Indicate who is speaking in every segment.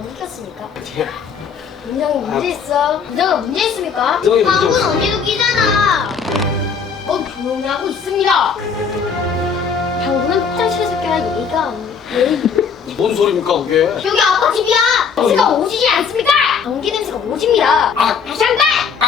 Speaker 1: 안 시켰습니까? 문장이 문제 있어. 문장가 문제 있습니까?
Speaker 2: 문장이 문제
Speaker 1: 방구는
Speaker 2: 없어.
Speaker 1: 언제도 끼잖아. 조용히 하고 있습니다. 방구는 화장실에서 껴야 예의가 예의.
Speaker 2: 뭔 소리입니까 그게?
Speaker 1: 여기 아빠 집이야. 냄새가 오지지 않습니까? 방귀 냄새가 오집니다. 다시 한 번.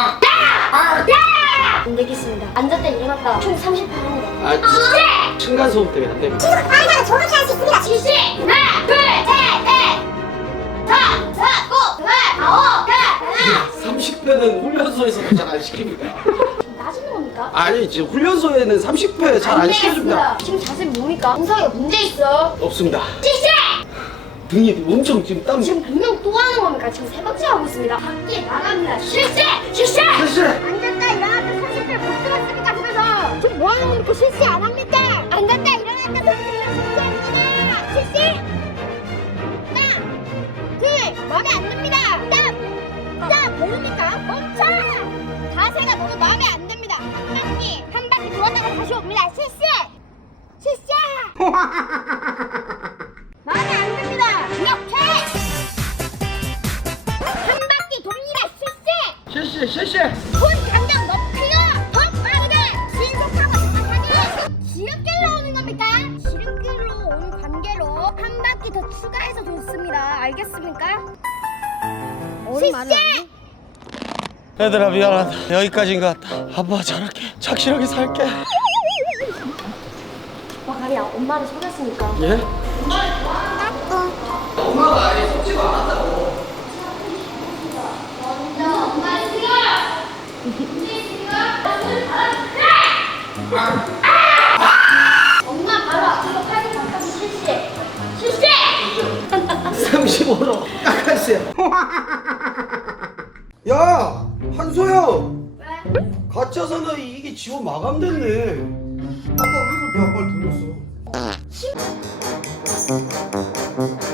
Speaker 1: 안 되겠습니다. 앉았다 일어났다 총 30분 합니다.
Speaker 2: 아, 층간소음 때문에 안 됩니다.
Speaker 1: 친구가 빠르게 정확히 할 수 있습니다. 실시! 하나, 둘, 셋, 넷! 4, 4, 9, 8, 9, 10, 11!
Speaker 2: 30회는 훈련소에서도 잘 안 시킵니다.
Speaker 1: 나지는 겁니까?
Speaker 2: 아니 지금 훈련소에는 30회 잘 안 시켜줍니다.
Speaker 1: 지금 자세 뭡니까? 동상에 문제 있어.
Speaker 2: 없습니다.
Speaker 1: 실시!
Speaker 2: 등이 엄청 지금 땀.
Speaker 1: 지금 분명 또 하는 겁니까? 지금 세 번째 하고 있습니다. 밖에 나갑니다. 실시! 실시!
Speaker 2: 실시!
Speaker 1: 앉았다 일어났다 30분 못 들었습니까? 집에서 지금 뭐 하는 거 이렇게 실시 안 합니까? 앉았다 일어났다 30분 실시합니다. 실시! 마음에 안 듭니다. 스탑! 모릅니까? 멈춰! 자세가 너무 마음에 안 듭니다. 한 바퀴 돌았다가 다시 옵니다. 실시! 마음에 안 듭니다. 이렇게 한 바퀴 돕니다. 실시!
Speaker 2: 실시!
Speaker 1: 손 당장 높이요. 더 빠르게 신속하고 정확하게. 지름길로 오는 겁니까? 지름길로 온 관계로 한 바퀴 더 추가해서 좋습니다. 알겠습니까? 실시!
Speaker 2: 얘들아 미안하다. 여기까지인 것 같다. 아빠 잘할게. 착실하게 살게.
Speaker 1: 가리야, 엄마를 속였으니까.
Speaker 2: 예? 엄마가 아예 속지도 않았다고.
Speaker 1: 먼저 엄마를 속여라. 엄마 바로 앞으로 팔이 바꿔서 실시.
Speaker 2: 35로 깎았어요. 야! 한소영!
Speaker 1: 왜?
Speaker 2: 가짜잖아. 이게 지원 마감됐네. 아까 우리도 내가 빨리 돌렸어.